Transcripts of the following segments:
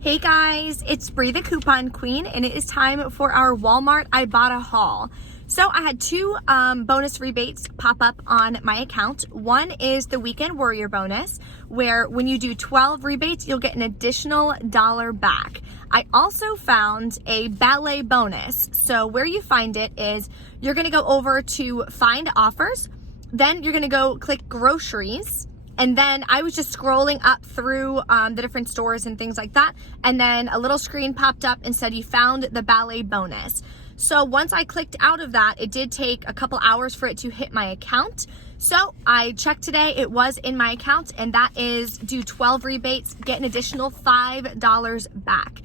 Hey guys, it's Bree the Coupon Queen, and it is time for our Walmart Ibotta haul. So I had two bonus rebates pop up on my account. One is the Weekend Warrior bonus, where when you do 12 rebates, you'll get an additional $1 back. I also found a ballet bonus. So where you find it is you're gonna go over to Find Offers, then you're gonna go click Groceries, and then I was just scrolling up through the different stores and things like that. And then a little screen popped up and said you found the ballet bonus. So once I clicked out of that, it did take a couple hours for it to hit my account. So I checked today, it was in my account, and that is do 12 rebates, get an additional $5 back.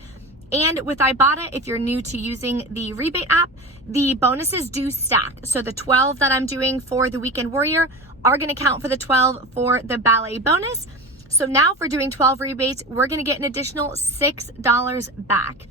And with Ibotta, if you're new to using the rebate app, the bonuses do stack. So the 12 that I'm doing for the Weekend Warrior are gonna count for the 12 for the ballet bonus. So now for doing 12 rebates, we're gonna get an additional $6 back.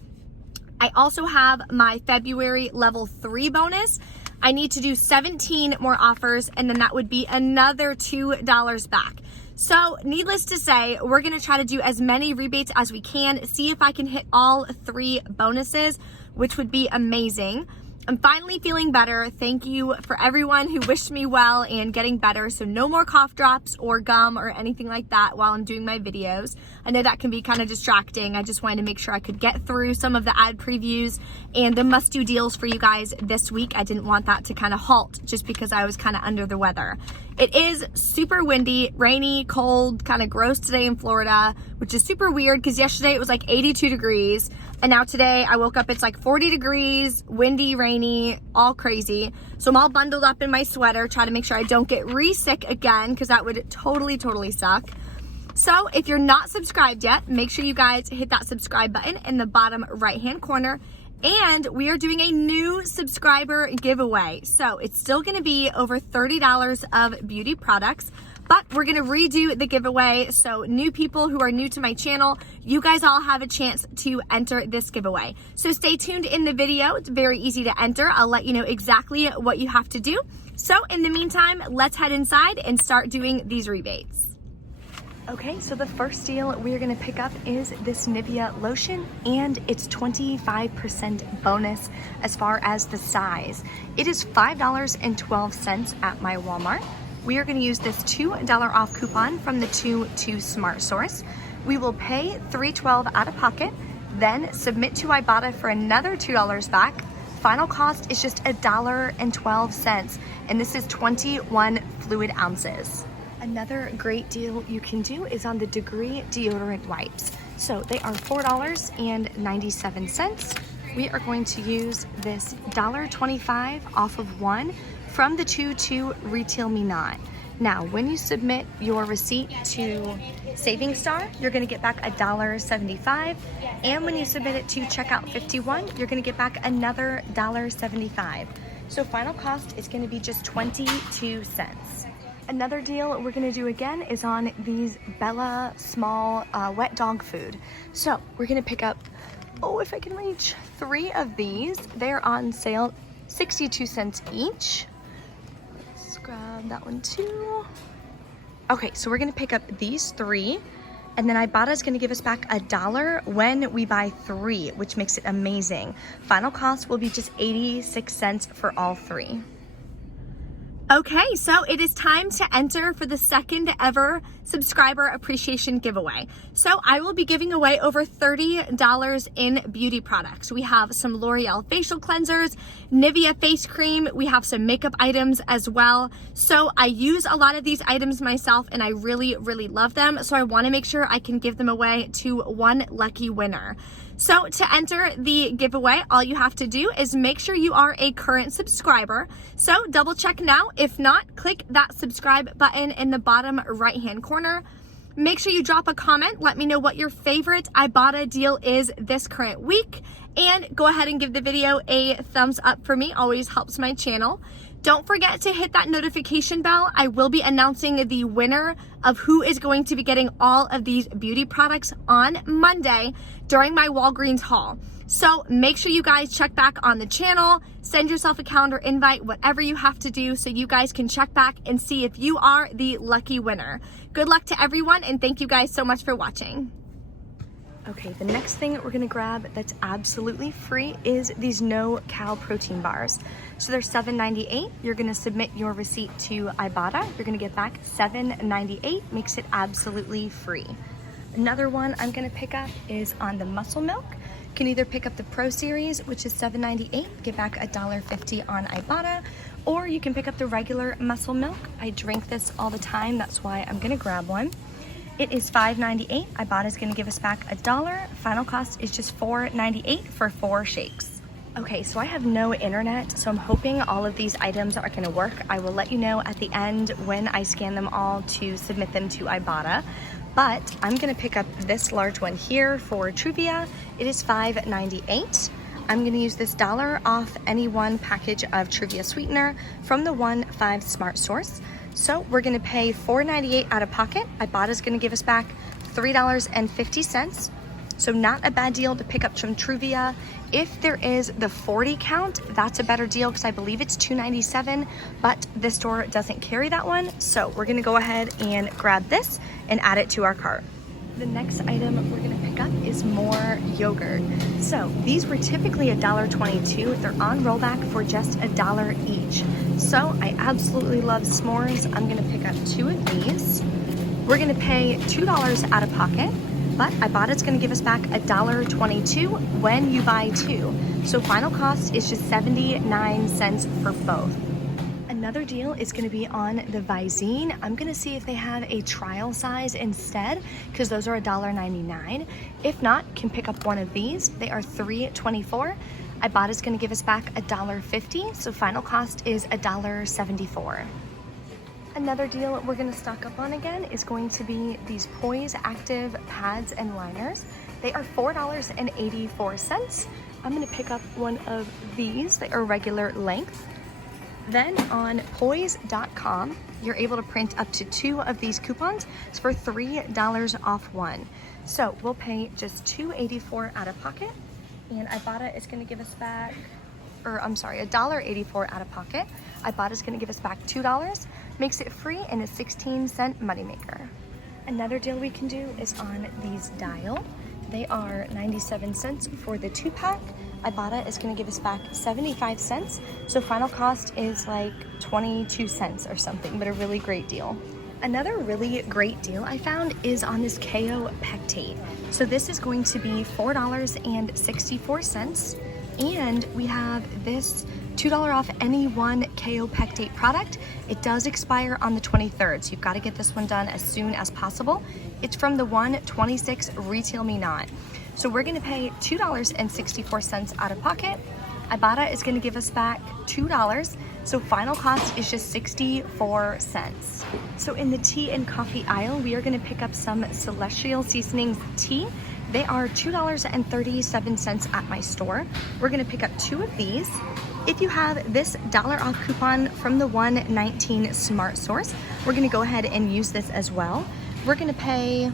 I also have my February level 3 bonus. I need to do 17 more offers, and then that would be another $2 back. So needless to say, we're gonna try to do as many rebates as we can, see if I can hit all 3 bonuses, which would be amazing. I'm finally feeling better. Thank you for everyone who wished me well and getting better. So no more cough drops or gum or anything like that while I'm doing my videos. I know that can be kind of distracting. I just wanted to make sure I could get through some of the ad previews and the must-do deals for you guys this week. I didn't want that to kind of halt just because I was kind of under the weather. It is super windy, rainy, cold, kind of gross today in Florida, which is super weird because yesterday it was like 82 degrees. And now today I woke up, it's like 40 degrees, windy, rainy, all crazy. So I'm all bundled up in my sweater, trying to make sure I don't get re-sick again because that would totally suck. So if you're not subscribed yet, make sure you guys hit that subscribe button in the bottom right-hand corner. And we are doing a new subscriber giveaway. So it's still gonna be over $30 of beauty products, but we're gonna redo the giveaway. So new people who are new to my channel, you guys all have a chance to enter this giveaway. So stay tuned in the video. It's very easy to enter. I'll let you know exactly what you have to do. So in the meantime, let's head inside and start doing these rebates. Okay, so the first deal we're gonna pick up is this Nivea lotion, and it's 25% bonus as far as the size. It is $5.12 at my Walmart. We are gonna use this $2 off coupon from the 2 Smart Source. We will pay $3.12 out of pocket, then submit to Ibotta for another $2 back. Final cost is just $1.12, and this is 21 fluid ounces. Another great deal you can do is on the Degree deodorant wipes. So they are $4.97. We are going to use this $1.25 off of one from the 2 Retail Me Not. Now, when you submit your receipt to Saving Star, you're gonna get back $1.75. And when you submit it to Checkout 51, you're gonna get back another $1.75. So final cost is gonna be just 22 cents. Another deal we're gonna do again is on these Bella small wet dog food. So we're gonna pick up, if I can reach, 3 of these. They're on sale, 62 cents each. Let's grab that one too. Okay, so we're gonna pick up these 3, and then Ibotta is gonna give us back $1 when we buy 3, which makes it amazing. Final cost will be just 86 cents for all 3. Okay, so it is time to enter for the second ever subscriber appreciation giveaway. So I will be giving away over $30 in beauty products. We have some L'Oreal facial cleansers, Nivea face cream, we have some makeup items as well. So I use a lot of these items myself and I really love them. So I wanna make sure I can give them away to one lucky winner. So to enter the giveaway, all you have to do is make sure you are a current subscriber. So double check now. If not, click that subscribe button in the bottom right-hand corner. Make sure you drop a comment. Let me know what your favorite Ibotta deal is this current week. And go ahead and give the video a thumbs up for me. Always helps my channel. Don't forget to hit that notification bell. I will be announcing the winner of who is going to be getting all of these beauty products on Monday during my Walgreens haul. So make sure you guys check back on the channel, send yourself a calendar invite, whatever you have to do so you guys can check back and see if you are the lucky winner. Good luck to everyone, and thank you guys so much for watching. Okay, the next thing we're gonna grab that's absolutely free is these no-cal protein bars. So they're $7.98. You're gonna submit your receipt to Ibotta. You're gonna get back $7.98, makes it absolutely free. Another one I'm gonna pick up is on the muscle milk. You can either pick up the Pro Series, which is $7.98, get back $1.50 on Ibotta, or you can pick up the regular muscle milk. I drink this all the time, that's why I'm gonna grab one. It is $5.98. Ibotta is gonna give us back $1. Final cost is just $4.98 for 4 shakes. Okay, so I have no internet, so I'm hoping all of these items are gonna work. I will let you know at the end when I scan them all to submit them to Ibotta. But I'm gonna pick up this large one here for Truvia. It is $5.98. I'm gonna use this $1 off any one package of Truvia sweetener from the 1.5 Smart Source. So we're gonna pay $4.98 out of pocket. Ibotta's gonna give us back $3.50. So not a bad deal to pick up from Truvia. If there is the 40 count, that's a better deal because I believe it's $2.97, but this store doesn't carry that one. So we're gonna go ahead and grab this and add it to our cart. The next item we're gonna pick up is more yogurt. So these were typically $1.22. They're on rollback for just $1 each. So I absolutely love s'mores. I'm gonna pick up 2 of these. We're gonna pay $2 out of pocket, but Ibotta's gonna give us back $1.22 when you buy 2. So final cost is just 79 cents for both. Another deal is gonna be on the Visine. I'm gonna see if they have a trial size instead, because those are $1.99. If not, can pick up one of these. They are $3.24. Ibotta's gonna give us back $1.50, so final cost is $1.74. Another deal we're gonna stock up on again is going to be these Poise Active pads and liners. They are $4.84. I'm gonna pick up one of these. They are regular length. Then on poise.com, you're able to print up to 2 of these coupons for $3 off one. So we'll pay just $2.84 out of pocket, and Ibotta is gonna give us back, $1.84 out of pocket. Ibotta is gonna give us back $2, makes it free and a 16-cent moneymaker. Another deal we can do is on these Dial. They are 97 cents for the 2-pack. Ibotta is gonna give us back 75 cents. So final cost is like 22 cents or something, but a really great deal. Another really great deal I found is on this KO Pectate. So this is going to be $4.64. And we have this $2 off any one KO Pectate product. It does expire on the 23rd, so you've got to get this one done as soon as possible. It's from the 126 Retail Me Not. So we're going to pay $2.64 out of pocket. Ibotta is going to give us back $2, so final cost is just 64 cents. So in the tea and coffee aisle, we are going to pick up some Celestial Seasonings tea. They are $2.37 at my store. We're gonna pick up 2 of these. If you have this $1 off coupon from the 119 Smart Source, we're gonna go ahead and use this as well. We're gonna pay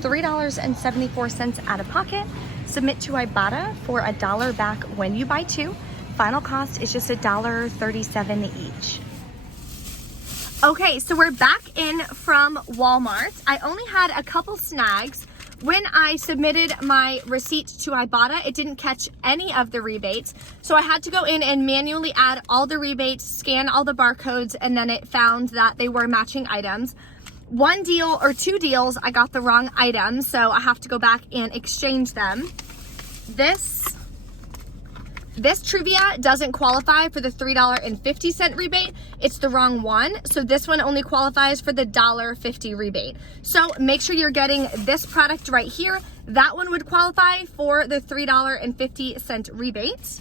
$3.74 out of pocket, submit to Ibotta for $1 back when you buy 2. Final cost is just $1.37 each. Okay, so we're back in from Walmart. I only had a couple snags. When I submitted my receipt to Ibotta, it didn't catch any of the rebates. So I had to go in and manually add all the rebates, scan all the barcodes, and then it found that they were matching items. 1 deal or 2 deals, I got the wrong items, so I have to go back and exchange them. This Truvia doesn't qualify for the $3.50 rebate. It's the wrong one. So this one only qualifies for the $1.50 rebate. So make sure you're getting this product right here. That one would qualify for the $3.50 rebate.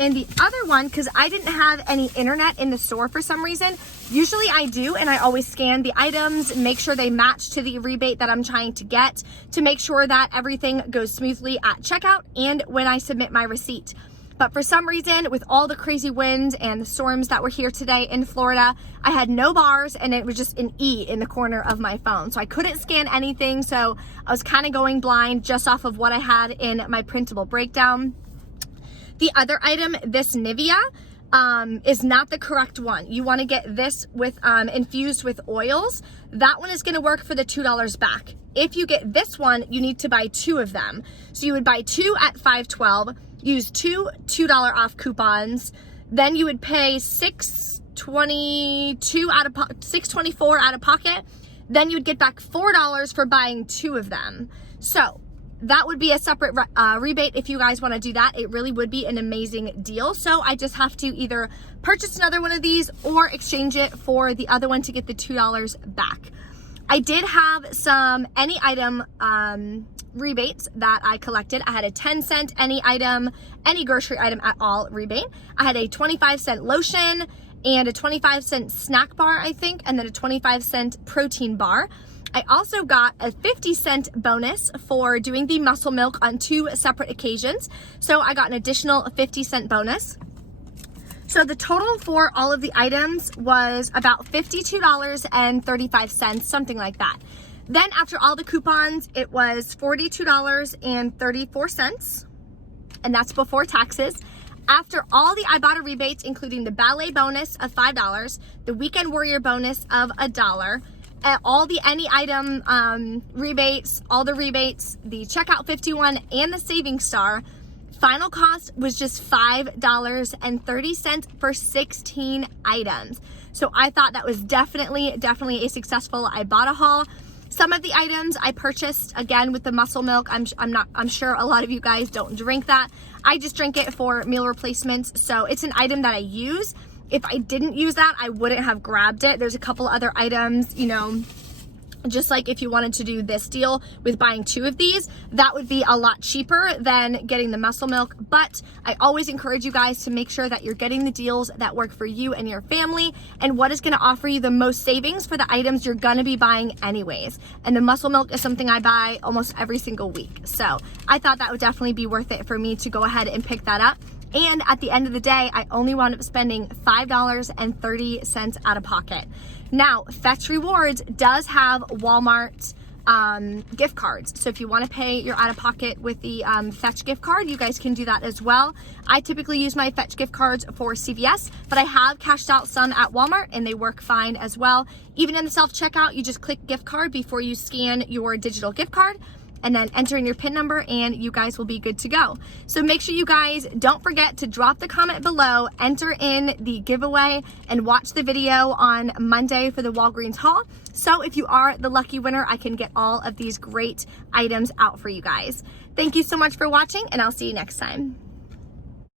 And the other one, because I didn't have any internet in the store for some reason, usually I do, and I always scan the items, make sure they match to the rebate that I'm trying to get to make sure that everything goes smoothly at checkout and when I submit my receipt. But for some reason, with all the crazy winds and the storms that were here today in Florida, I had no bars and it was just an E in the corner of my phone. So I couldn't scan anything. So I was kind of going blind just off of what I had in my printable breakdown. The other item, this Nivea, is not the correct one. You want to get this with infused with oils. That one is going to work for the $2 back. If you get this one, you need to buy 2 of them. So you would buy 2 at $5.12, use 2 $2 off coupons, then you would pay $6.24 out of pocket. Then you'd get back $4 for buying 2 of them. So that would be a separate rebate if you guys want to do that. It really would be an amazing deal. So I just have to either purchase another one of these or exchange it for the other one to get the $2 back. I did have some any item rebates that I collected. I had a 10-cent any item, any grocery item at all rebate. I had a 25-cent lotion and a 25-cent snack bar, I think, and then a 25-cent protein bar. I also got a 50-cent bonus for doing the muscle milk on 2 separate occasions. So I got an additional 50-cent bonus. So the total for all of the items was about $52.35, something like that. Then after all the coupons, it was $42.34, and that's before taxes. After all the Ibotta rebates, including the ballet bonus of $5, the weekend warrior bonus of $1, all the any item rebates, all the rebates, the checkout 51 and the savings star, final cost was just $5.30 for 16 items. So I thought that was definitely a successful Ibotta haul. Some of the items I purchased, again, with the muscle milk. I'm sure a lot of you guys don't drink that. I just drink it for meal replacements. So it's an item that I use. If I didn't use that, I wouldn't have grabbed it. There's a couple other items, you know, just like if you wanted to do this deal with buying 2 of these, that would be a lot cheaper than getting the muscle milk. But I always encourage you guys to make sure that you're getting the deals that work for you and your family and what is going to offer you the most savings for the items you're going to be buying anyways. And the muscle milk is something I buy almost every single week. So I thought that would definitely be worth it for me to go ahead and pick that up. And at the end of the day, I only wound up spending $5.30 out of pocket. Now, Fetch Rewards does have Walmart gift cards. So if you want to pay your out of pocket with the Fetch gift card, you guys can do that as well. I typically use my Fetch gift cards for CVS, but I have cashed out some at Walmart and they work fine as well. Even in the self-checkout, you just click gift card before you scan your digital gift card, and then enter in your PIN number and you guys will be good to go. So make sure you guys don't forget to drop the comment below, enter in the giveaway, and watch the video on Monday for the Walgreens haul. So if you are the lucky winner, I can get all of these great items out for you guys. Thank you so much for watching, and I'll see you next time.